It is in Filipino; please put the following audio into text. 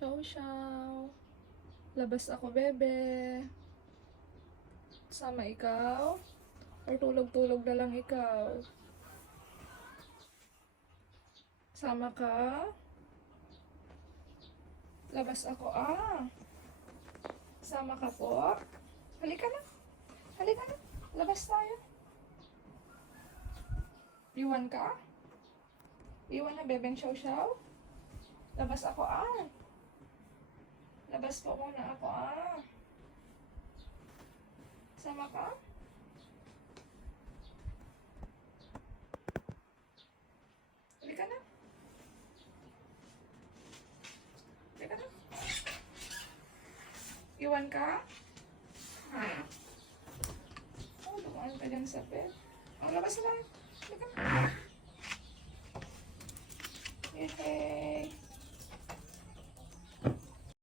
Shawshaw. Labas ako, bebe. Sama ikaw? Or tulog-tulog na lang ikaw? Sama ka? Labas ako, Sama ka po? Halika na. Halika na. Labas tayo. Iwan ka? Iwan na, bebeng Shawshaw? Labas ako, Labas po muna ako, Sama ka? Halika na. Halika na. Iwan ka? Dumaan ka dyan sa bed. Labas na. Halika na. Yay!